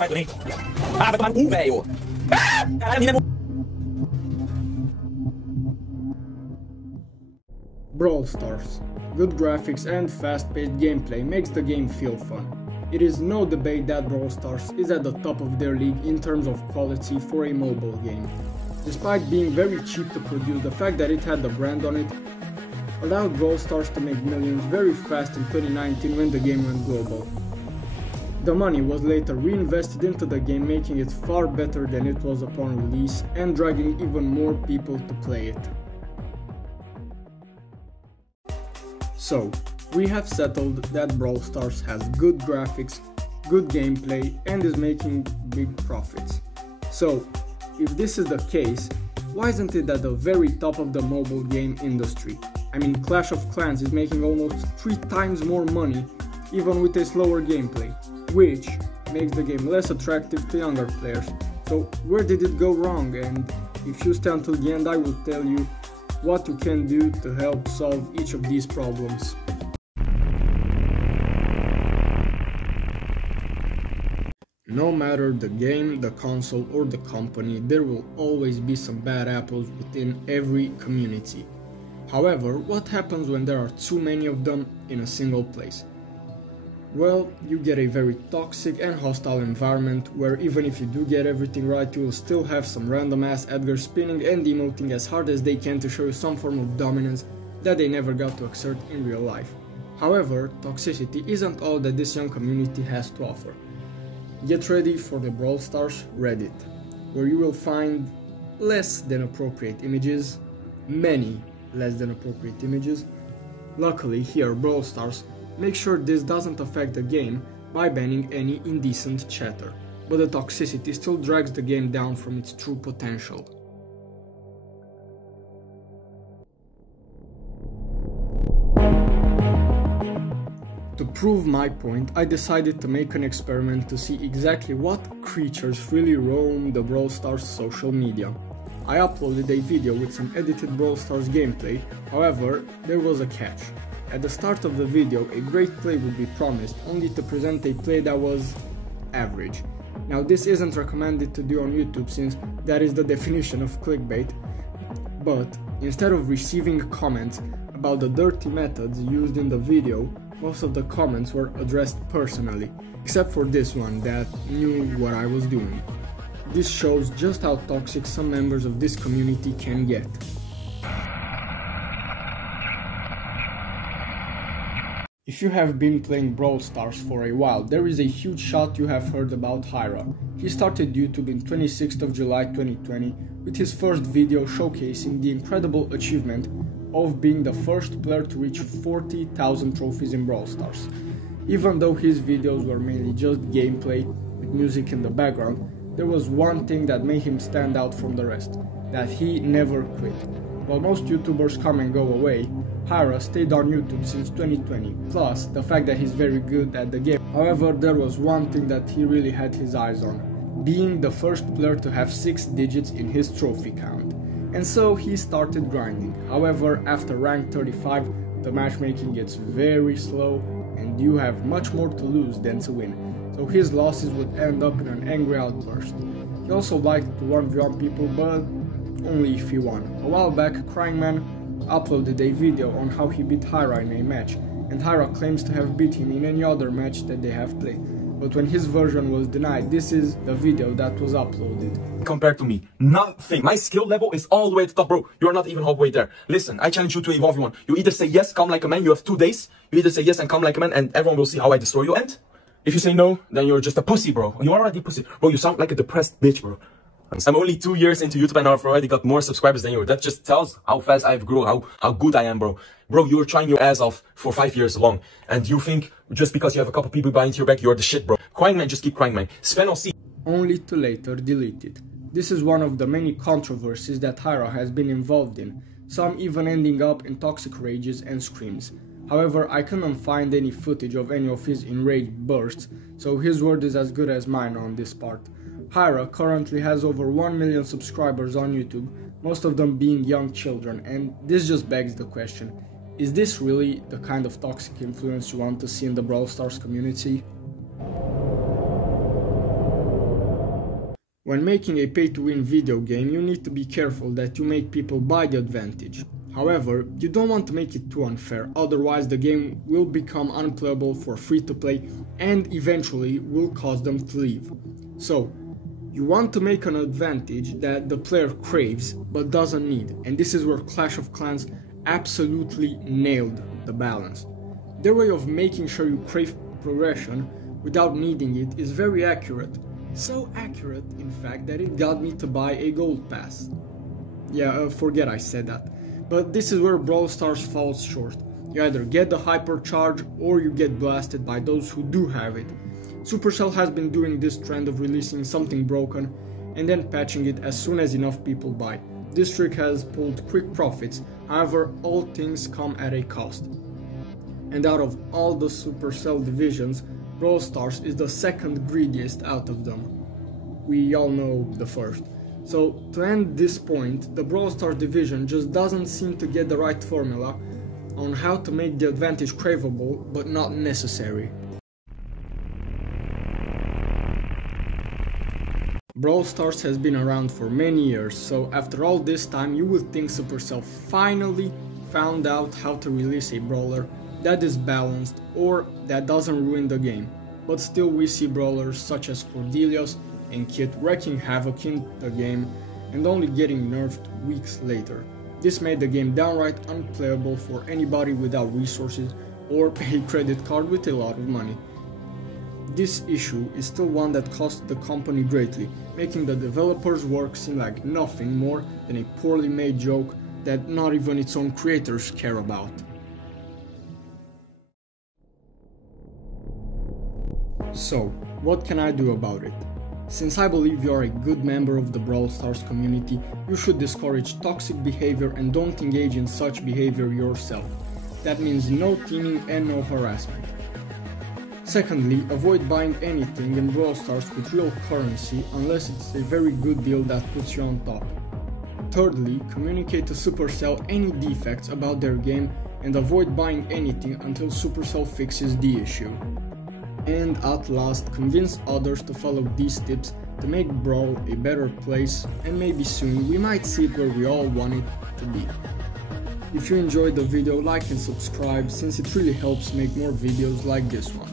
Brawl Stars. Good graphics and fast-paced gameplay makes the game feel fun. It is no debate that Brawl Stars is at the top of their league in terms of quality for a mobile game. Despite being very cheap to produce, the fact that it had the brand on it allowed Brawl Stars to make millions very fast in 2019 when the game went global. The money was later reinvested into the game, making it far better than it was upon release and dragging even more people to play it. So, we have settled that Brawl Stars has good graphics, good gameplay, and is making big profits. So, if this is the case, why isn't it at the very top of the mobile game industry? I mean, Clash of Clans is making almost 3 times more money, even with a slower gameplay, which makes the game less attractive to younger players. So, where did it go wrong? And if you stay until the end, I will tell you what you can do to help solve each of these problems. No matter the game, the console, or the company, there will always be some bad apples within every community. However, what happens when there are too many of them in a single place? Well, you get a very toxic and hostile environment where even if you do get everything right, you will still have some random ass Edgar spinning and emoting as hard as they can to show you some form of dominance that they never got to exert in real life. However, toxicity isn't all that this young community has to offer. Get ready for the Brawl Stars Reddit, where you will find less than appropriate images, many less than appropriate images. Luckily here, Brawl Stars make sure this doesn't affect the game by banning any indecent chatter, but the toxicity still drags the game down from its true potential. To prove my point, I decided to make an experiment to see exactly what creatures really roam the Brawl Stars social media. I uploaded a video with some edited Brawl Stars gameplay, however, there was a catch. At the start of the video, a great play would be promised, only to present a play that was average. Now this isn't recommended to do on YouTube since that is the definition of clickbait, but instead of receiving comments about the dirty methods used in the video, most of the comments were addressed personally, except for this one that knew what I was doing. This shows just how toxic some members of this community can get. If you have been playing Brawl Stars for a while, there is a huge shot you have heard about Hyra. He started YouTube in 26th of July 2020 with his first video showcasing the incredible achievement of being the first player to reach 40,000 trophies in Brawl Stars. Even though his videos were mainly just gameplay with music in the background, there was one thing that made him stand out from the rest, that he never quit. While most YouTubers come and go away, Hyra stayed on YouTube since 2020, plus the fact that he's very good at the game. However, there was one thing that he really had his eyes on, being the first player to have 6 digits in his trophy count. And so he started grinding. However, after rank 35, the matchmaking gets very slow and you have much more to lose than to win. So his losses would end up in an angry outburst. He also liked to 1v1 people, but only if he won. A while back, Crying Man uploaded a video on how he beat Hyra in a match, and Hyra claims to have beat him in any other match that they have played. But when his version was denied, this is the video that was uploaded. Compared to me, nothing. My skill level is all the way at the top, bro. You're not even halfway there. Listen, I challenge you to a 1v1. You either say yes, come like a man, you have 2 days. You either say yes and come like a man, and everyone will see how I destroy you. And if you say no, then you're just a pussy, bro. You're already pussy. Bro, you sound like a depressed bitch, bro. I'm only 2 years into YouTube and I've already got more subscribers than you. That just tells how fast I've grown, how good I am, bro. Bro, you were trying your ass off for 5 years long. And you think just because you have a couple people behind your back, you're the shit, bro. Crying Man, just keep crying, man. Spend or see. Only to later delete it. This is one of the many controversies that Hyra has been involved in, some even ending up in toxic rages and screams. However, I couldn't find any footage of any of his enraged bursts, so his word is as good as mine on this part. Hyra currently has over 1 million subscribers on YouTube, most of them being young children, and this just begs the question, is this really the kind of toxic influence you want to see in the Brawl Stars community? When making a pay-to-win video game, you need to be careful that you make people buy the advantage. However, you don't want to make it too unfair, otherwise the game will become unplayable for free-to-play and eventually will cause them to leave. So, you want to make an advantage that the player craves but doesn't need, and this is where Clash of Clans absolutely nailed the balance. Their way of making sure you crave progression without needing it is very accurate. So accurate, in fact, that it got me to buy a gold pass. Yeah, forget I said that. But this is where Brawl Stars falls short. You either get the hypercharge or you get blasted by those who do have it. Supercell has been doing this trend of releasing something broken and then patching it as soon as enough people buy. This trick has pulled quick profits, however all things come at a cost. And out of all the Supercell divisions, Brawl Stars is the second greediest out of them. We all know the first. So to end this point, the Brawl Stars division just doesn't seem to get the right formula on how to make the advantage craveable but not necessary. Brawl Stars has been around for many years, so after all this time you would think Supercell finally found out how to release a brawler that is balanced or that doesn't ruin the game. But still we see brawlers such as Cordelius and Kit wreaking havoc in the game and only getting nerfed weeks later. This made the game downright unplayable for anybody without resources or a credit card with a lot of money. This issue is still one that cost the company greatly, making the developers' work seem like nothing more than a poorly made joke that not even its own creators care about. So, what can I do about it? Since I believe you are a good member of the Brawl Stars community, you should discourage toxic behavior and don't engage in such behavior yourself. That means no teaming and no harassment. Secondly, avoid buying anything in Brawl Stars with real currency unless it's a very good deal that puts you on top. Thirdly, communicate to Supercell any defects about their game and avoid buying anything until Supercell fixes the issue. And at last, convince others to follow these tips to make Brawl a better place, and maybe soon we might see it where we all want it to be. If you enjoyed the video, like and subscribe since it really helps make more videos like this one.